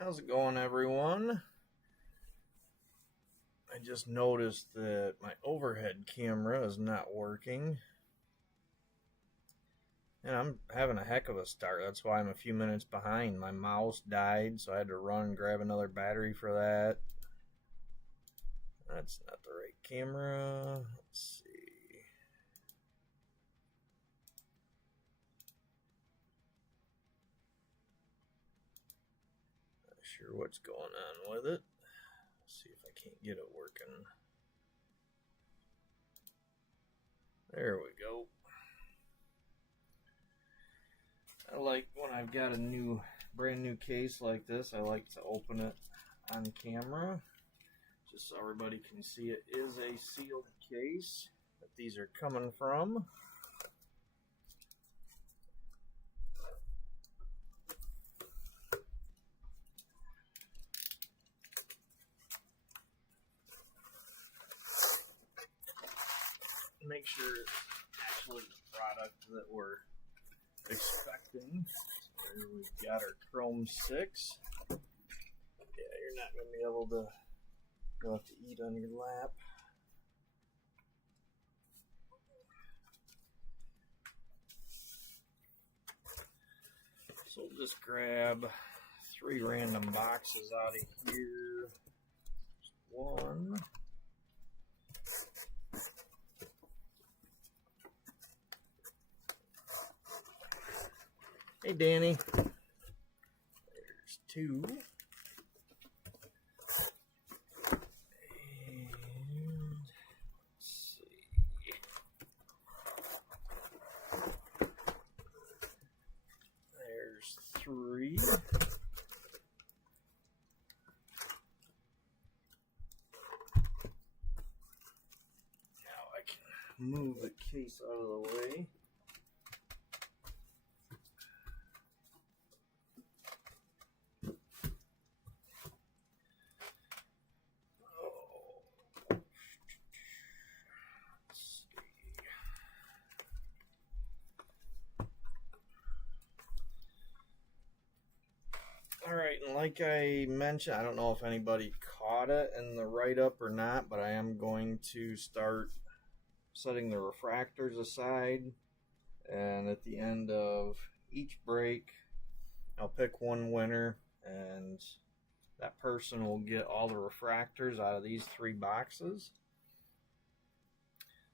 How's it going, everyone? I just noticed that my overhead camera is not working. And I'm having a heck of a start. That's why I'm a few minutes behind. My mouse died, so I had to run and grab another battery for that. That's not the right camera. Let's see. Not sure what's going on with it. Let's see if I can't get it working. There we go. I like when I've got a brand new case like this, I like to open it on camera just so everybody can see it is a sealed case that these are coming from. Make sure it's actually the product that we're expecting. So we've got our Chrome 6. Yeah, you're not going to be able to go have to eat on your lap. So we'll just grab 3 random boxes out of here. One. Hey, Danny. There's 2. And let's see. There's 3. Now I can move the case out of the way. Alright, and like I mentioned, I don't know if anybody caught it in the write-up or not, but I am going to start setting the refractors aside, and at the end of each break, I'll pick one winner, and that person will get all the refractors out of these 3 boxes.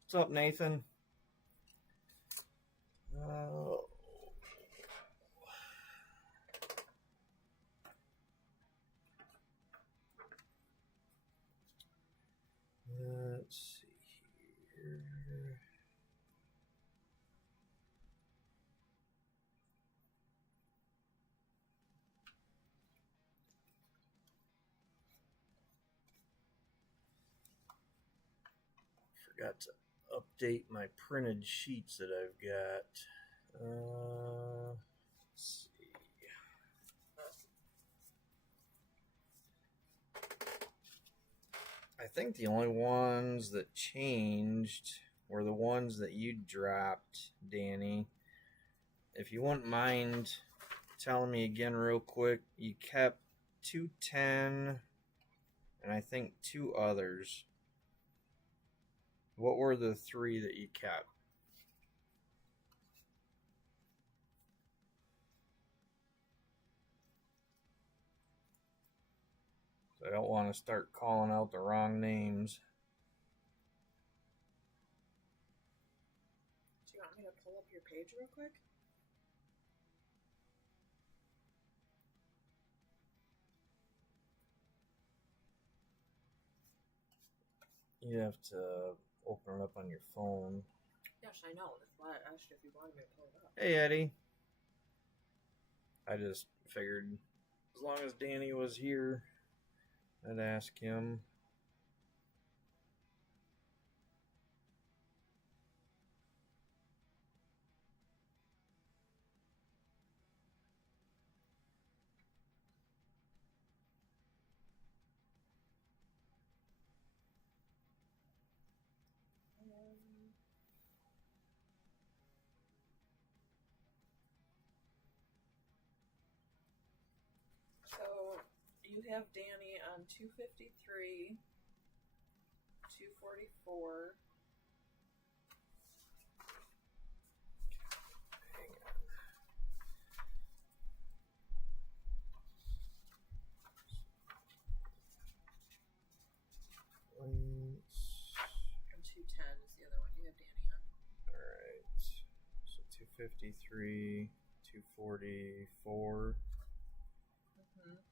What's up, Nathan? Let's see here. Forgot to update my printed sheets that I've got. Let's see. I think the only ones that changed were the ones that you dropped, Danny. If you wouldn't mind telling me again real quick, you kept 210 and I think 2 others. What were the 3 that you kept? I don't want to start calling out the wrong names. Do you want me to pull up your page real quick? You have to open it up on your phone. Yes, I know. That's why I asked if you wanted me to pull it up. Hey, Eddie. I just figured as long as Danny was here, I'd ask him. So You have Danny on 253, 244. Hang on. And 210 is the other one you have Danny on. Alright. So 253, 244. Mm-hmm.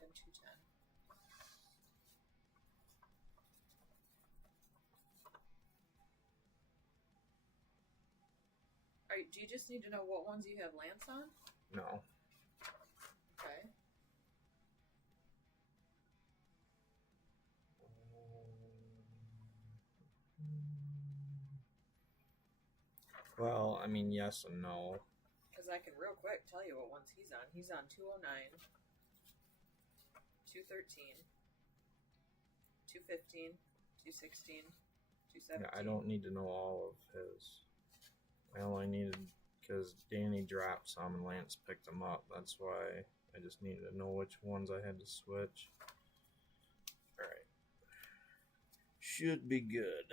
And 210. Alright, do you just need to know what ones you have Lance on? No. Okay. Well, I mean, yes and no. Because I can real quick tell you what ones he's on. He's on 209, 213, 215, 216, 217. Yeah, I don't need to know all of his. I only needed, because Danny dropped some and Lance picked them up. That's why I just needed to know which ones I had to switch. Alright. Should be good.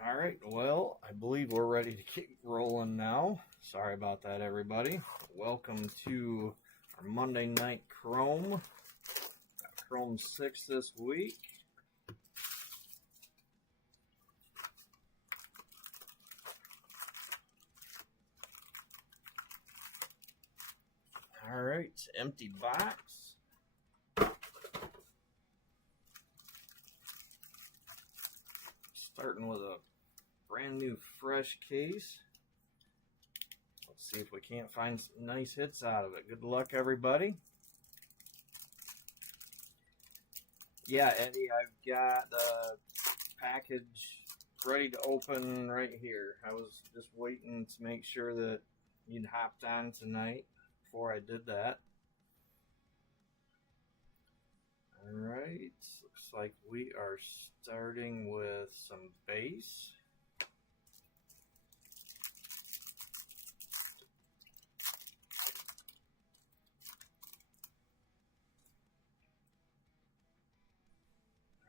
Alright, well, I believe we're ready to keep rolling now. Sorry about that, everybody. Welcome to our Monday Night Chrome. Got Chrome 6 this week. Alright, empty box. Starting with a brand new fresh case. Let's see if we can't find some nice hits out of it. Good luck, everybody. Yeah, Eddie, I've got the package ready to open right here. I was just waiting to make sure that you'd hopped on tonight before I did that. Alright, looks like we are starting with some base.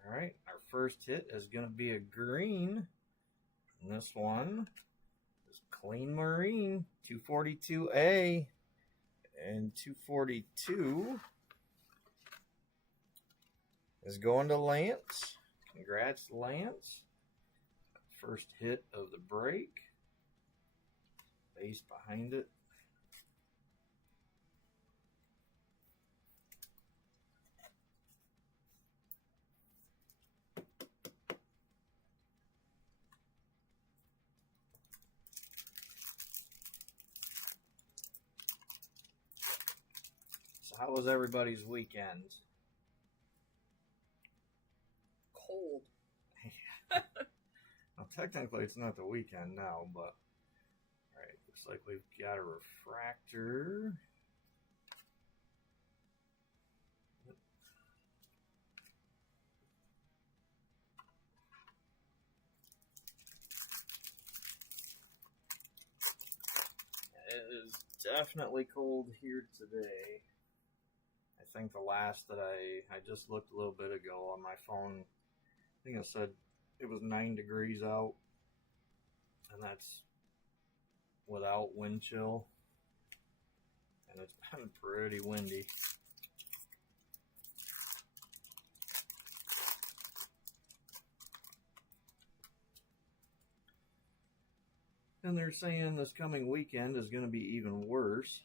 Alright, our first hit is going to be a green. And this one is Clean Marine, 242A and 242 is going to Lance. Congrats, Lance. First hit of the break. Base behind it. So how was everybody's weekend? Cold. Well, technically it's not the weekend now, but alright, looks like we've got a refractor. It is definitely cold here today. I think the last that I just looked a little bit ago on my phone, I think it said it was 9 degrees out, and that's without wind chill, and it's been pretty windy. And they're saying this coming weekend is going to be even worse.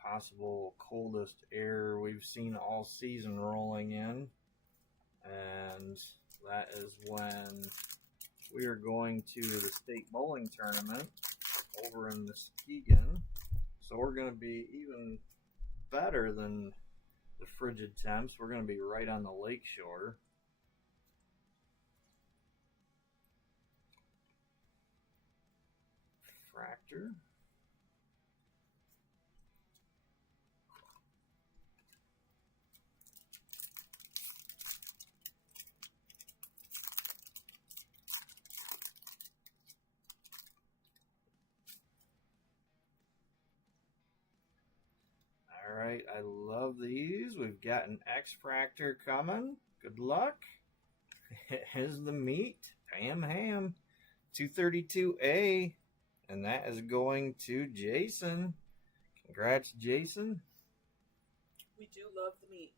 Possible coldest air we've seen all season rolling in. And that is when we are going to the state bowling tournament over in Muskegon. So we're going to be even better than the frigid temps. We're going to be right on the lake shore. Fractor. right, I love these. We've got an X-Fractor coming. Good luck. Here's the meat. Bam ham. 232A. And that is going to Jason. Congrats, Jason. We do love the meat.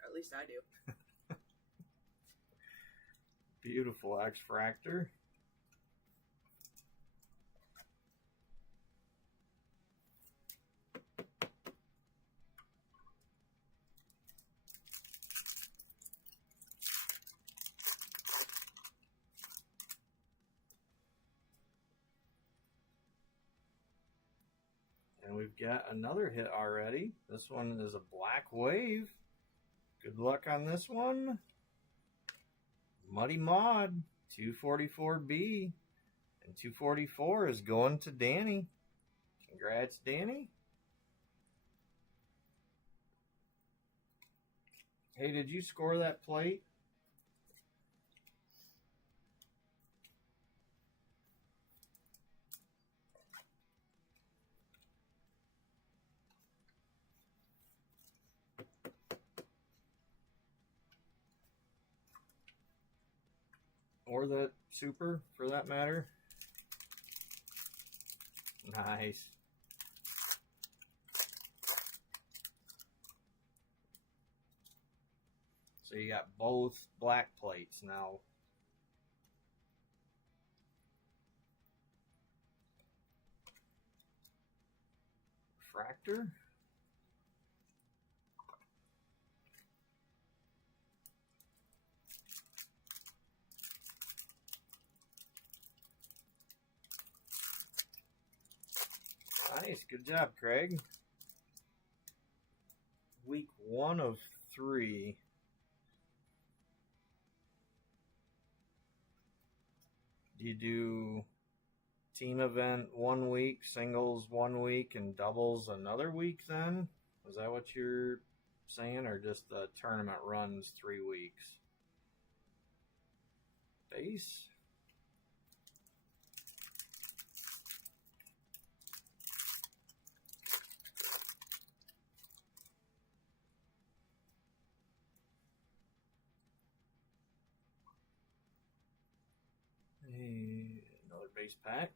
Or at least I do. Beautiful X-Fractor. And we've got another hit already. This one is a Black Wave. Good luck on this one. Muddy Mod, 244B. And 244 is going to Danny. Congrats, Danny. Hey, did you score that plate? Or the super, for that matter. Nice. So you got both black plates now. Fractor. Nice, good job, Craig. Week 1 of 3. Do you do team event 1 week, singles 1 week, and doubles another week then? Is that what you're saying, or just the tournament runs 3 weeks? Base? Another base pack.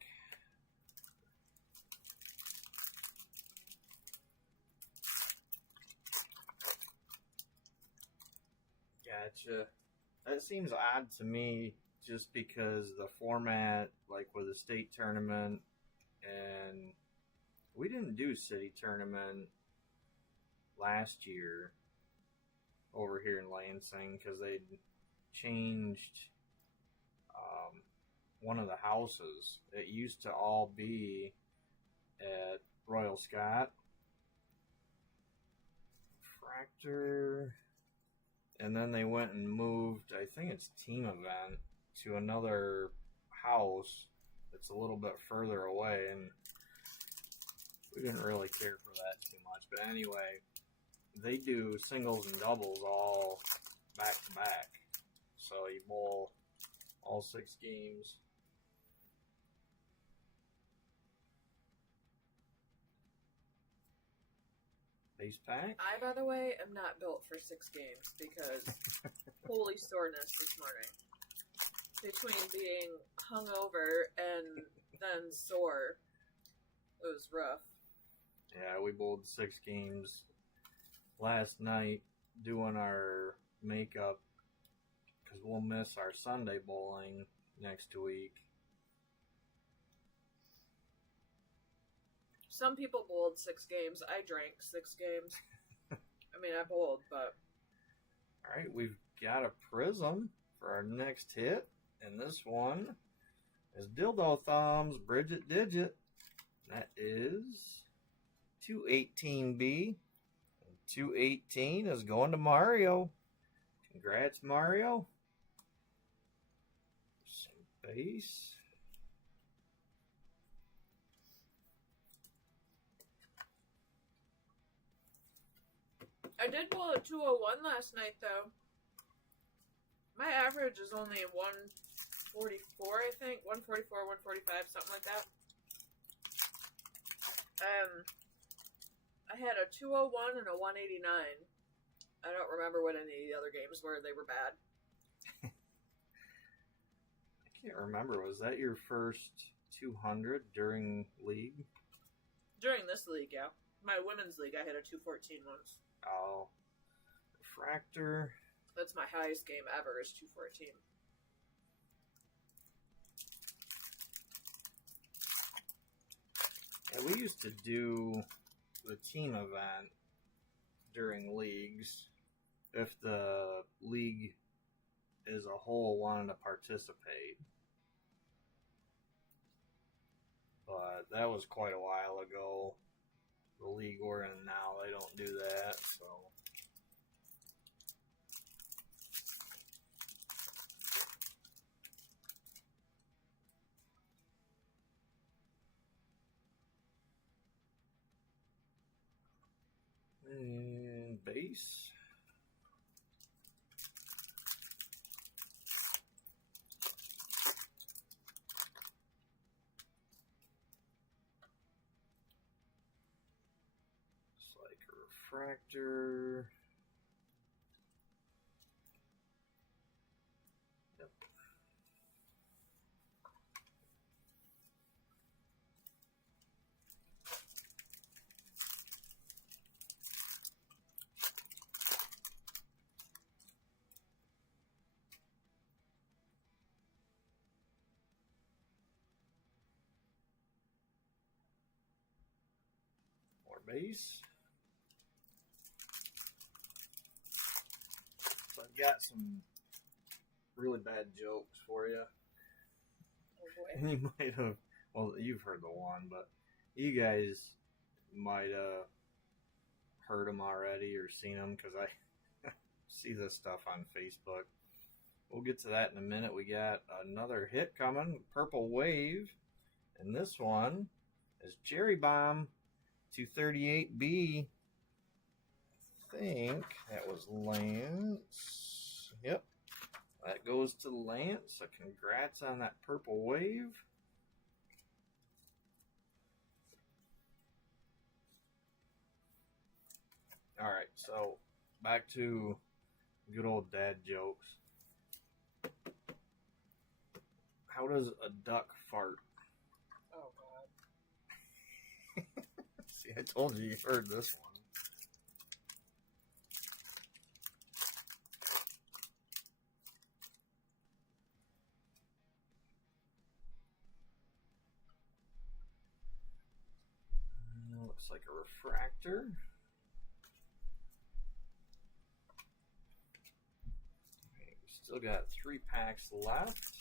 Gotcha. That seems odd to me just because the format, like with the state tournament, and we didn't do city tournament last year over here in Lansing because they changed one of the houses. It used to all be at Royal Scott. Fractor. And then they went and moved, I think it's team event, to another house that's a little bit further away, and we didn't really care for that too much. But anyway, they do singles and doubles all back to back. So you bowl all 6 games. Base pack. I, by the way, am not built for 6 games because holy soreness this morning. Between being hungover and then sore, it was rough. Yeah, we bowled 6 games last night doing our makeup because we'll miss our Sunday bowling next week. Some people bowled 6 games. I drank 6 games. I mean, I bowled, but... Alright, we've got a prism for our next hit. And this one is Dildo Thumbs Bridget Digit. That is 218B. And 218 is going to Mario. Congrats, Mario. Some base. I did bowl a 201 last night, though. My average is only 144, I think. 144, 145, something like that. I I had a 201 and a 189. I don't remember what any of the other games were. They were bad. I can't remember. Was that your first 200 during league? During this league, yeah. My women's league, I had a 214 once. Oh. Refractor. That's my highest game ever, is 214. Yeah, we used to do the team event during leagues if the league as a whole wanted to participate. But that was quite a while ago. The league we're in now, they don't do that, so. And base. It's like a refractor. Yep. More base. So I've got some really bad jokes for you. Oh boy. And you might have, well, you've heard the one, but you guys might have heard them already or seen them because I see this stuff on Facebook. We'll get to that in a minute. We got another hit coming, Purple Wave, and this one is Cherry Bomb 238B. I think that was Lance. Yep. That goes to Lance. So congrats on that Purple Wave. Alright, so back to good old dad jokes. How does a duck fart? Oh, God. See, I told you you've heard this one. Looks like a refractor. Okay, we still got 3 packs left.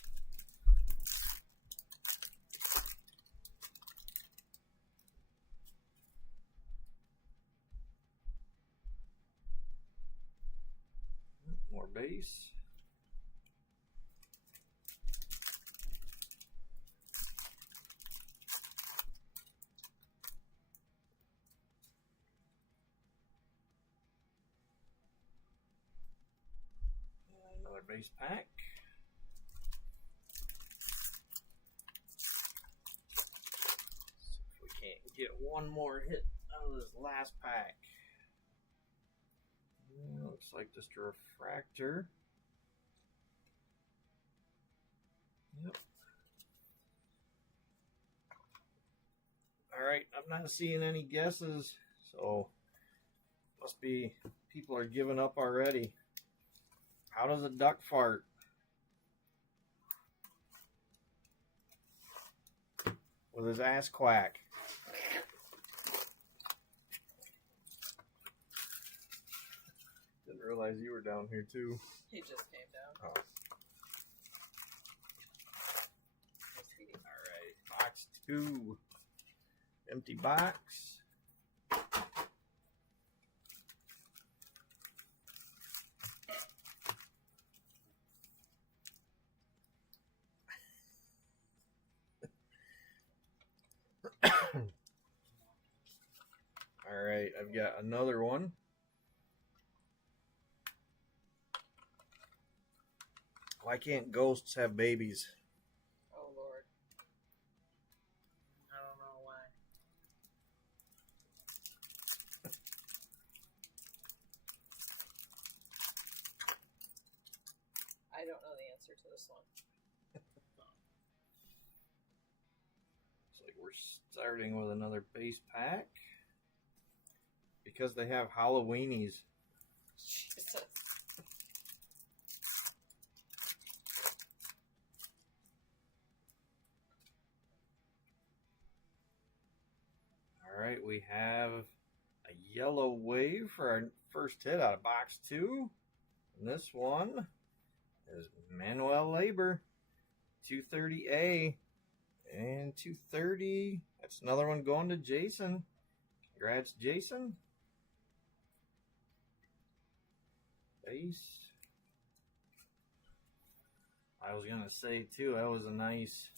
More base. Another base pack. See if we can't get one more hit out of this last pack. Yeah, looks like just a refractor. Yep. Alright, I'm not seeing any guesses, so must be people are giving up already. How does a duck fart? With his ass quack. Didn't realize you were down here too. He just came down. Oh. Alright, box 2. Empty box. Alright, I've got another one. Why can't ghosts have babies? Oh, Lord. I don't know why. this one. Looks like we're starting with another base pack because they have Halloweenies. Jesus. All right, we have a yellow wave for our first hit out of box 2. And this one is Manuel Labor, 230A and 230. That's another one going to Jason. Congrats, Jason. Base. I was going to say, too, that was a nice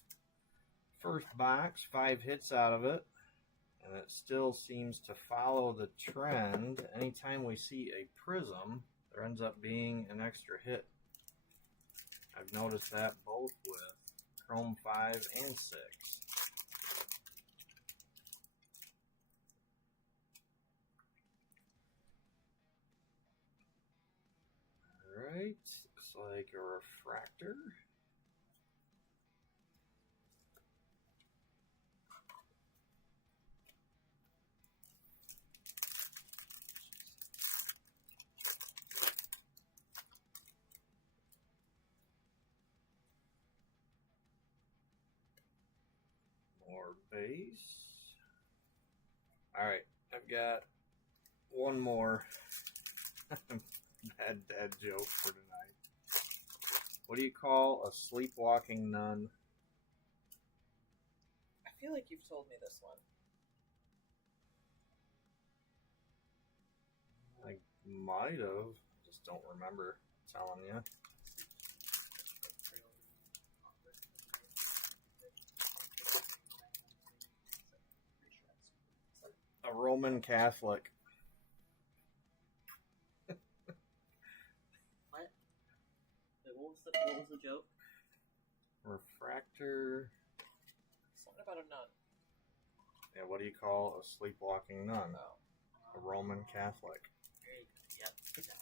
first box, 5 hits out of it. And it still seems to follow the trend. Anytime we see a prism, there ends up being an extra hit. I've noticed that both with Chrome 5 and 6. Alright, looks like a refractor. More base. Alright, I've got one more bad dad joke for tonight. What do you call a sleepwalking nun? I feel like you've told me this one. I might have. Just don't remember telling you. A Roman Catholic. What? Wait, what was the joke? Refractor. Something about a nun. Yeah, what do you call a sleepwalking nun? Oh. A Roman Catholic. There you go. Yep. Good job.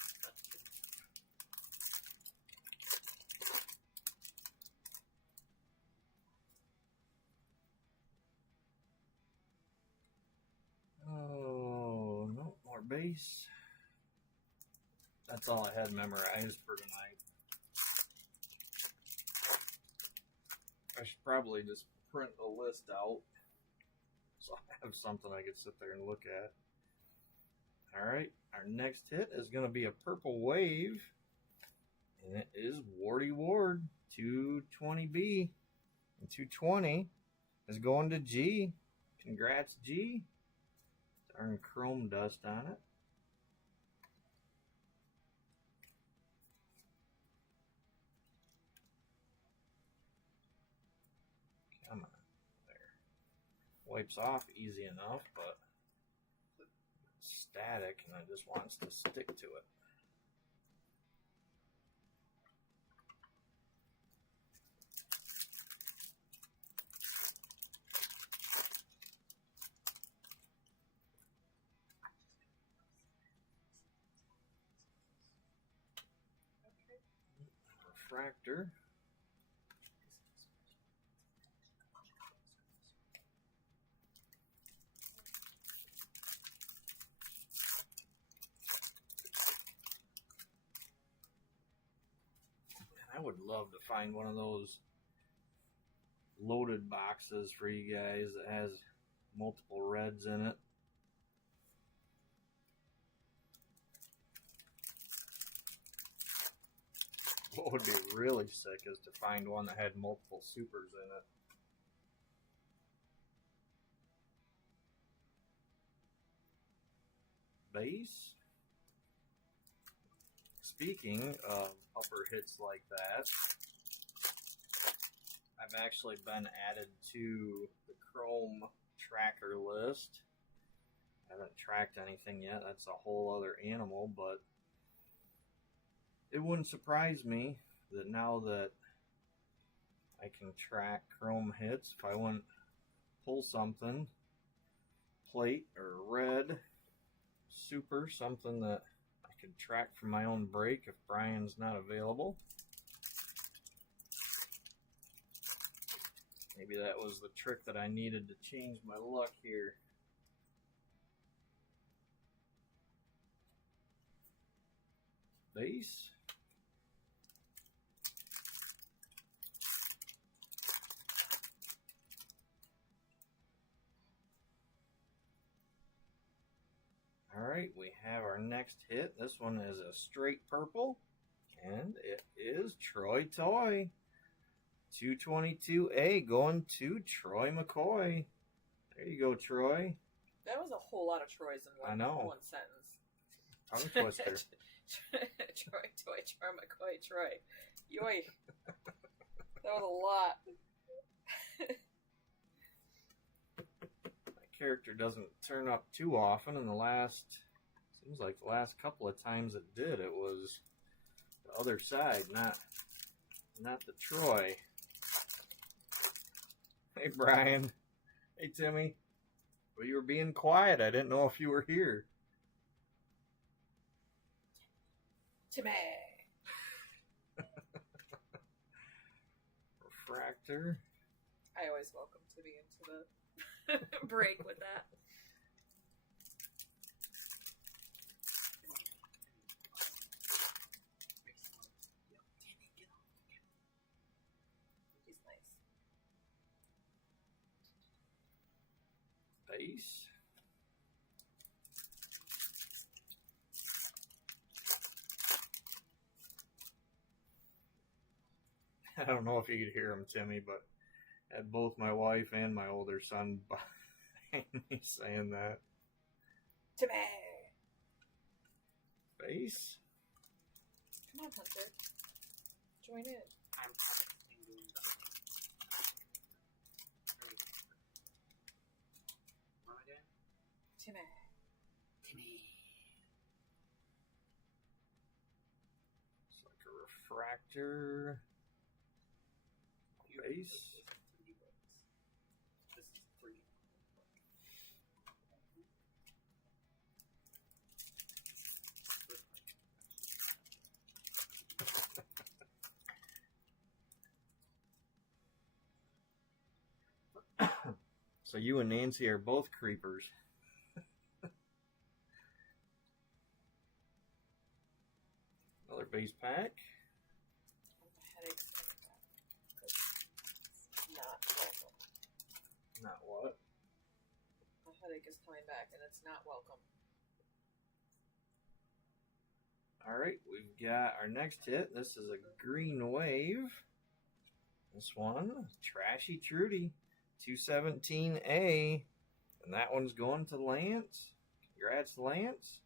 Oh, no more base. That's all I had memorized for tonight. I should probably just print a list out so I have something I could sit there and look at. Alright, our next hit is going to be a purple wave, and it is Wardy Ward, 220B. And 220 is going to G. Congrats, G. Darn chrome dust on it. Come on. There. Wipes off easy enough, but it's static and it just wants to stick to it. Refractor. I would love to find one of those loaded boxes for you guys that has multiple reds in it. What would be really sick is to find one that had multiple supers in it. Base. Speaking of upper hits like that, I've actually been added to the Chrome tracker list. I haven't tracked anything yet. That's a whole other animal, but it wouldn't surprise me that now that I can track Chrome hits, if I want to pull something, plate or red, super, something that I could track from my own break if Brian's not available. Maybe that was the trick that I needed to change my luck here. Base. Alright, we have our next hit. This one is a straight purple, and it is Troy Toy. 222A going to Troy McCoy. There you go, Troy. That was a whole lot of Troys in I know. one sentence. Tongue twister. Troy, Toy, Troy, McCoy, Troy. Yoy. That was a lot. My character doesn't turn up too often, and seems like the last couple of times it did, it was the other side, not the Troy. Hey, Brian. Hey, Timmy. Well, you were being quiet. I didn't know if you were here. Timmy. Refractor. I always welcome Timmy into the break with that. He's nice. Base. I don't know if you could hear him, Timmy, but I had both my wife and my older son behind me saying that. Timmy. Base. Come on, Hunter. Join in. I'm doing that. What am I doing? Timmy. Timmy. It's like a refractor. Base. This is 3. So you and Nancy are both creepers. Another base pack. My headache's coming back. It's not welcome. Not what? My headache is coming back and it's not welcome. Alright, we've got our next hit. This is a green wave. This one, Trashy Trudy, 217A. And that one's going to Lance. Congrats, Lance.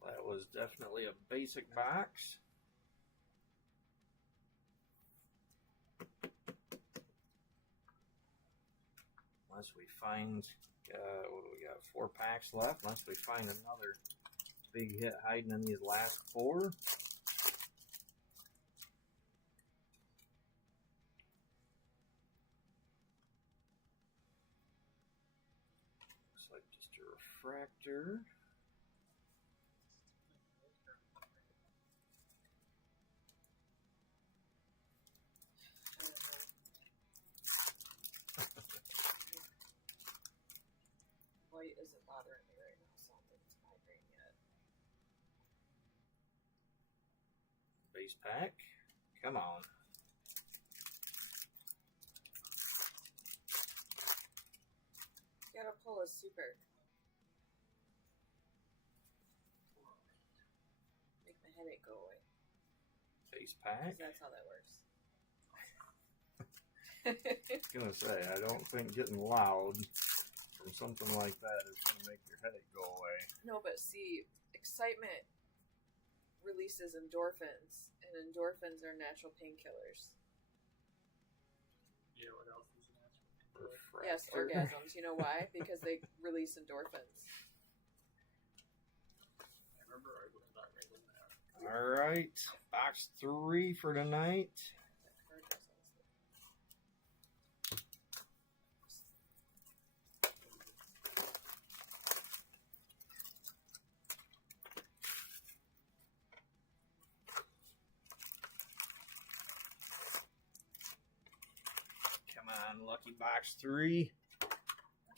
So that was definitely a basic box. Unless we find, what do we got? 4 packs left. Unless we find another big hit hiding in these last 4. Looks like just a refractor. White isn't bothering me right now, so I don't think it's migraine yet. Base pack. Come on. You gotta pull a super. Make my headache go away. Base pack. 'Cause that's how that works. I was gonna say, I don't think getting loud from something like that is gonna make your headache go away. No, but see, excitement releases endorphins, and endorphins are natural painkillers. You know what else is natural? Refractor. Yes, orgasms. You know why? Because they release endorphins. I remember I was not right in there. All right, box 3 for tonight. That card does also. box 3.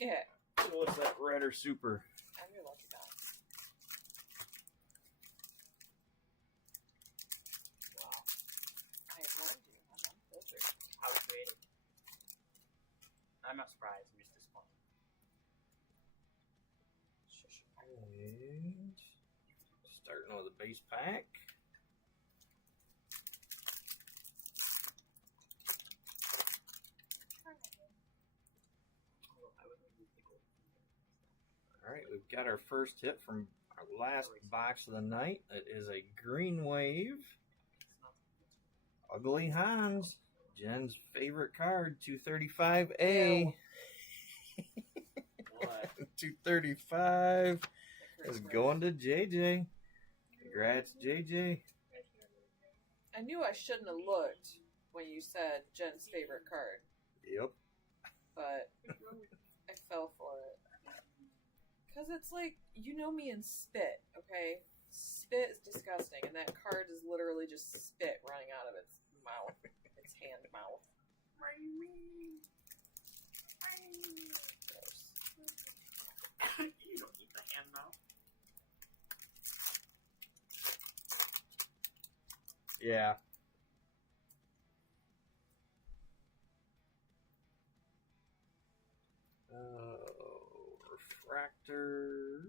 Yeah. So what's that, red or super? I'm your lucky dog. Wow. I have warned you. I'm unfiltered. How creative. I'm not surprised. I'm just disappointed. Shush. And starting with the base pack. All right, we've got our first hit from our last box of the night. It is a Green Wave. Ugly Hans, Jen's favorite card, 235A. What? 235 is going to JJ. Congrats, JJ. I knew I shouldn't have looked when you said Jen's favorite card, Yep. but I fell for it. Because it's like, you know me and spit, okay? Spit is disgusting, and that card is literally just spit running out of its mouth, its hand mouth. Gross. You don't need the hand now. Yeah. Refractor.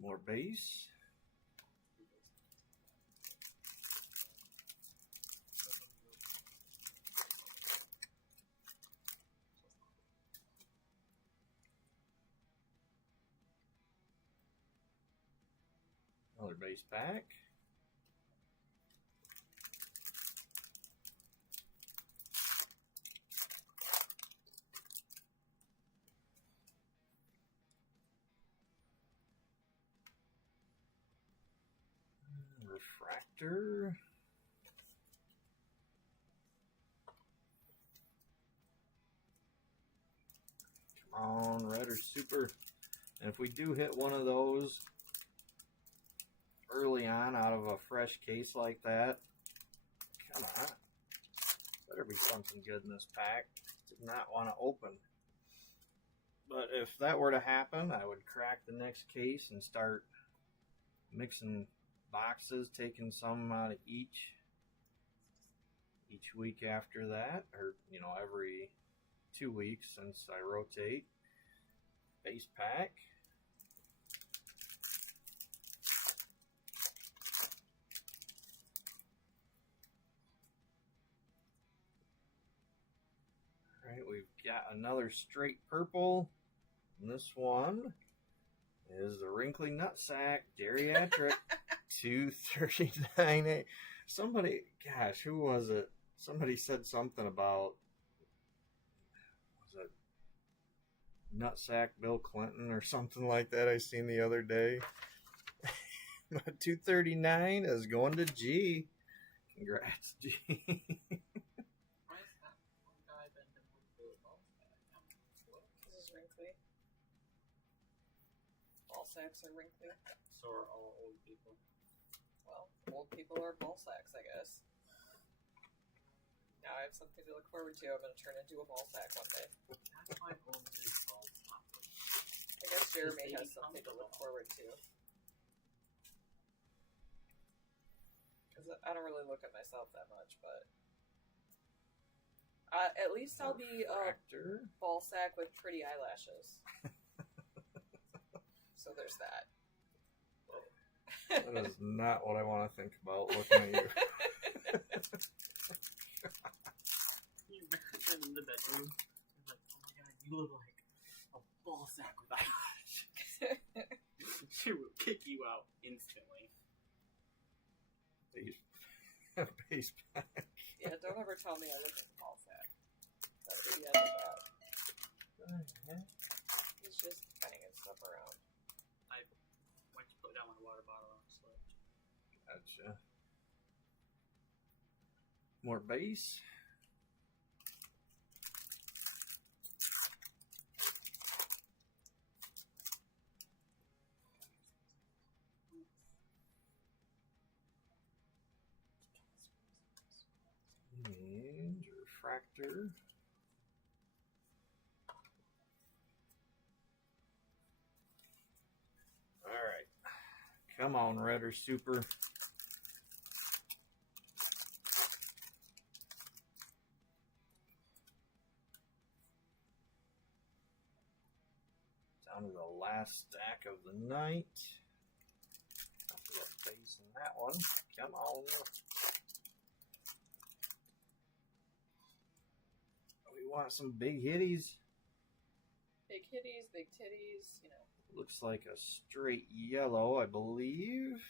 More base. Another base pack. Refractor. Come on, red or super. And if we do hit one of those early on out of a fresh case like that, come on. Better be something good in this pack. Did not want to open. But if that were to happen, I would crack the next case and start mixing boxes, taking some out of each week after that, or every 2 weeks since I rotate. Base pack. All right, we've got another straight purple. And this one is the Wrinkly Nutsack Geriatric 239A. Somebody, gosh, who was it? Somebody said something about, was it Nutsack Bill Clinton or something like that I seen the other day. 239 is going to G. Congrats, G. Why is that one guy bending with the ball sack? This is wrinkly. Ball sacks are wrinkly. So are all old people. Well, old people are ball sacks, I guess. Now I have something to look forward to. I'm going to turn into a ball sack one day. That's why old is ball sack. I guess Jeremy has something to look forward to. Because I don't really look at myself that much, but at least I'll be a ball sack with pretty eyelashes. So there's that. That is not what I want to think about looking at you. You imagine in the bedroom, it's like, oh my god, you look like a ball sack with eyelashes. She will kick you out instantly. Base pack. Yeah, don't ever tell me I look like a ball sack. That's the end of that. He's just banging stuff around. I went to put down my water bottle and slipped. Gotcha. More base. And refractor. All right. Come on, red or super. Down to the last stack of the night. I'll put a base in that one. Come on. We want some big hitties. Big hitties, big titties, you know. Looks like a straight yellow, I believe.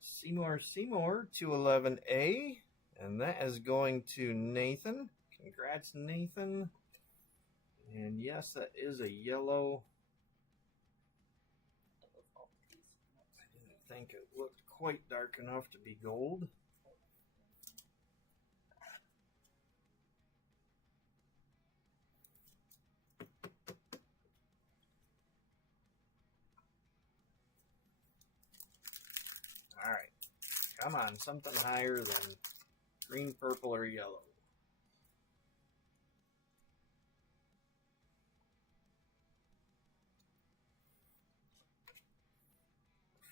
Seymour, 211A. And that is going to Nathan. Congrats, Nathan. And yes, that is a yellow. I didn't think it looked quite dark enough to be gold. All right. Come on, something higher than green, purple, or yellow.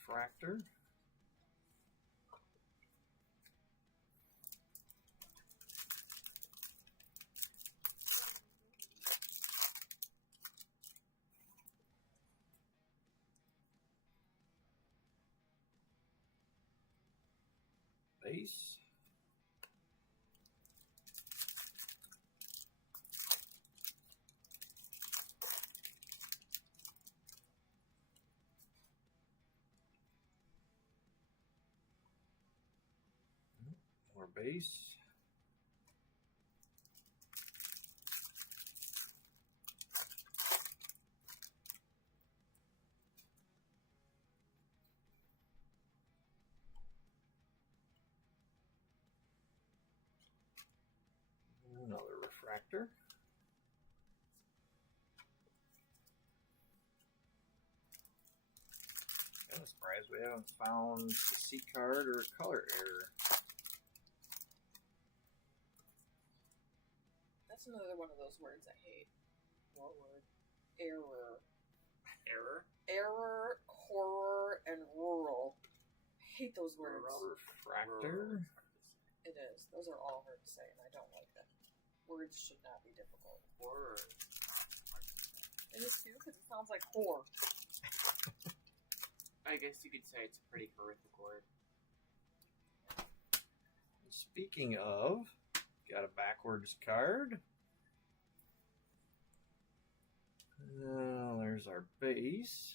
Refractor. Base. More base. Another refractor. Kind of surprised we haven't found the C card or color error. That's another one of those words I hate. What word? Error. Error? Error, horror, and rural. I hate those words. Refractor. It is. Those are all hard to say, and I don't like them. Words should not be difficult. Horror. It is too, because it sounds like whore. I guess you could say it's a pretty horrific word. Speaking of, got a backwards card. There's our base.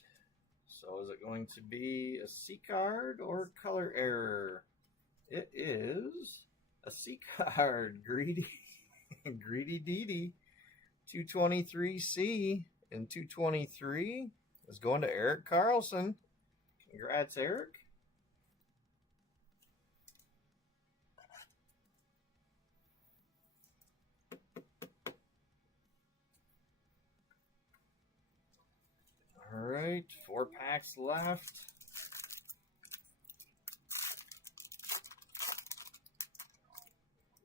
So is it going to be a C card or color error? It is a C card. Greedy Dee 223C and 223 is going to Eric Carlson. Congrats, Eric. All right, 4 packs left.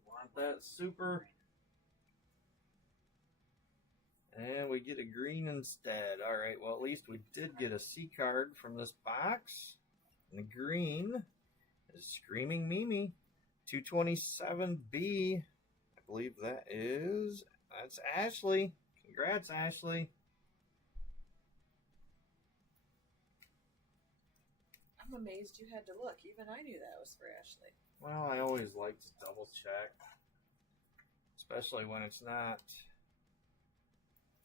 Want that super. And we get a green instead. All right, well, at least we did get a C card from this box. And the green is Screaming Mimi. 227B. I believe that's Ashley. Congrats, Ashley. I'm amazed you had to look. Even I knew that was for Ashley. Well, I always like to double check. Especially when it's not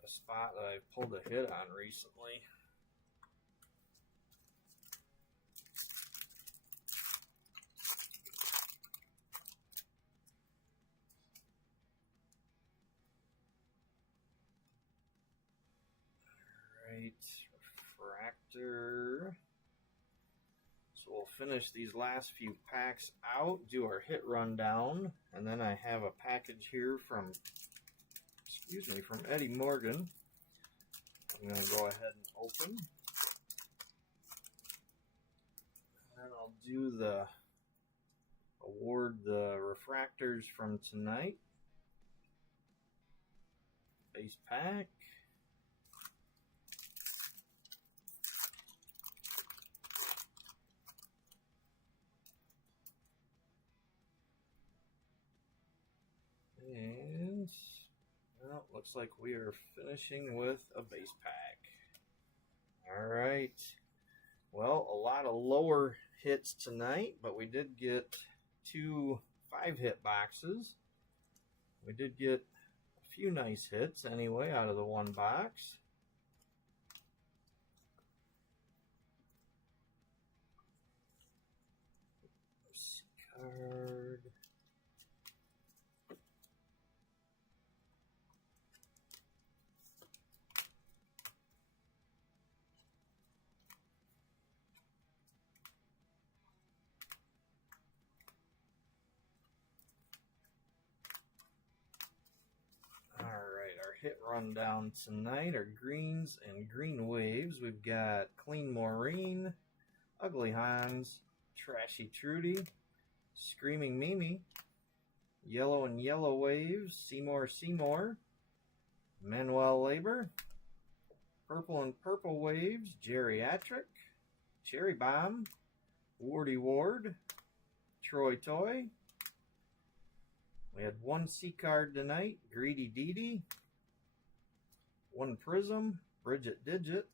a spot that I've pulled a hit on recently. Alright, refractor. So we'll finish these last few packs out, do our hit rundown, and then I have a package here from, from Eddie Morgan. I'm going to go ahead and open. And then I'll do award the refractors from tonight. Base pack. And well, looks like we are finishing with a base pack. All right. Well, a lot of lower hits tonight, but we did get 2 5-hit boxes. We did get a few nice hits anyway out of the one box. Card. Hit rundown tonight are greens and green waves. We've got Clean Maureen, Ugly Hans, Trashy Trudy, Screaming Mimi, Yellow and Yellow Waves, Seymour, Manuel Labor, Purple and Purple Waves, Geriatric, Cherry Bomb, Wardy Ward, Troy Toy. We had 1 C card tonight, Greedy Dee 1 Prism, Bridget Digit,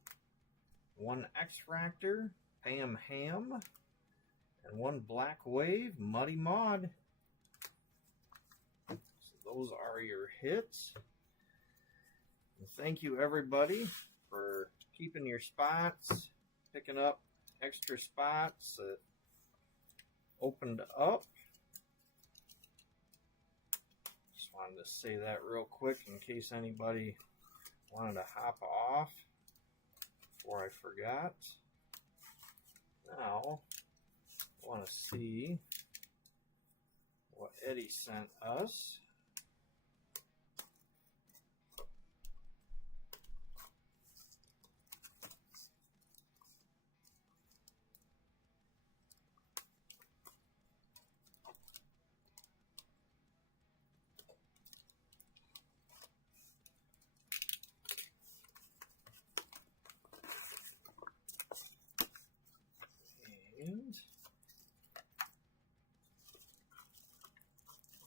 1 X-Fractor, Pam Ham, and 1 Black Wave, Muddy Maud. So those are your hits. And thank you everybody for keeping your spots, picking up extra spots that opened up. Just wanted to say that real quick in case anybody wanted to hop off before I forgot. Now, I want to see what Eddie sent us. And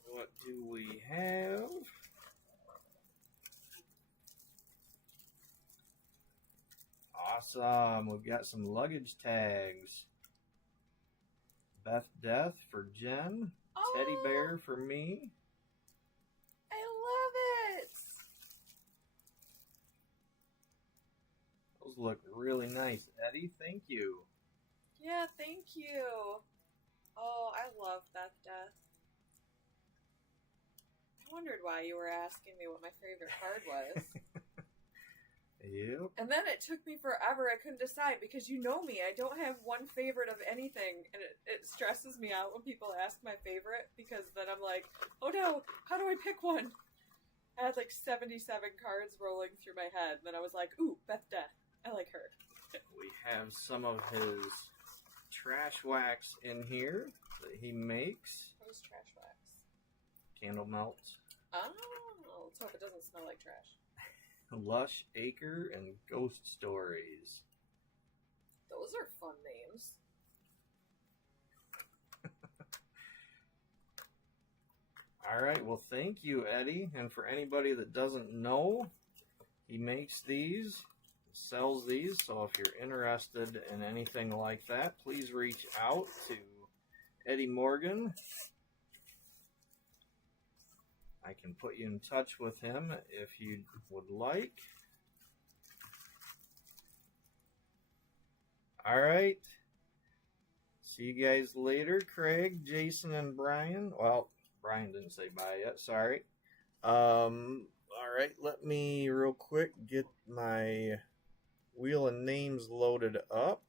what do we have? Awesome. We've got some luggage tags. Beth Death for Jen. Oh, Teddy Bear for me. I love it. Those look really nice. Eddie, thank you. Yeah, thank you. Oh, I love Beth Death. I wondered why you were asking me what my favorite card was. Yep. And then it took me forever. I couldn't decide because you know me. I don't have one favorite of anything. And it stresses me out when people ask my favorite because then I'm like, oh no, how do I pick one? I had like 77 cards rolling through my head. And then I was like, ooh, Beth Death. I like her. We have some of his trash wax in here that he makes. What is trash wax? Candle melts. Oh, let's hope it doesn't smell like trash. Lush Acre and Ghost Stories. Those are fun names. Alright, well thank you, Eddie. And for anybody that doesn't know, he makes these, sells these, so if you're interested in anything like that, please reach out to Eddie Morgan. I can put you in touch with him if you would like. Alright. See you guys later, Craig, Jason, and Brian. Well, Brian didn't say bye yet, sorry. Alright, let me real quick get my wheel of names loaded up.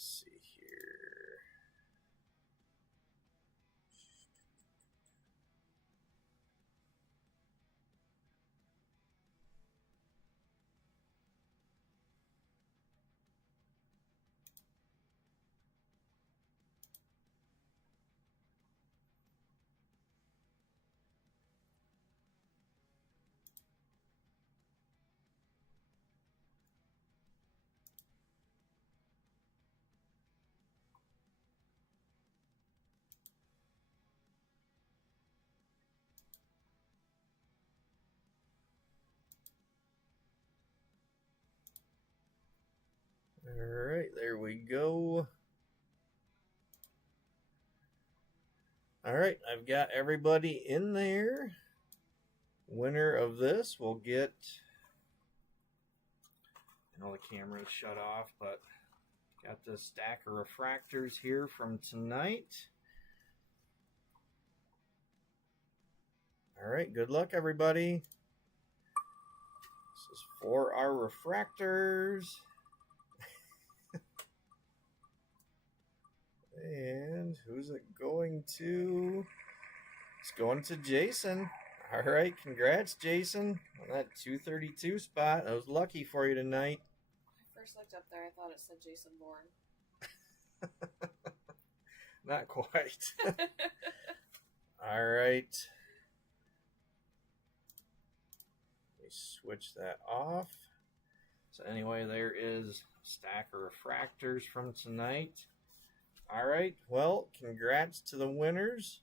Let's see here. All right, there we go. All right, I've got everybody in there. Winner of this will get, I know the camera is shut off, but got this stack of refractors here from tonight. All right, good luck, everybody. This is for our refractors. And who's it going to? It's going to Jason. All right, congrats, Jason, on that 232 spot. That was lucky for you tonight. I first looked up there, I thought it said Jason Bourne. Not quite. All right. Let me switch that off. So anyway, there is a stack of refractors from tonight. All right, well, congrats to the winners.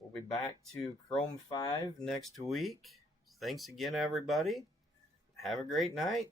We'll be back to Chrome 5 next week. Thanks again, everybody. Have a great night.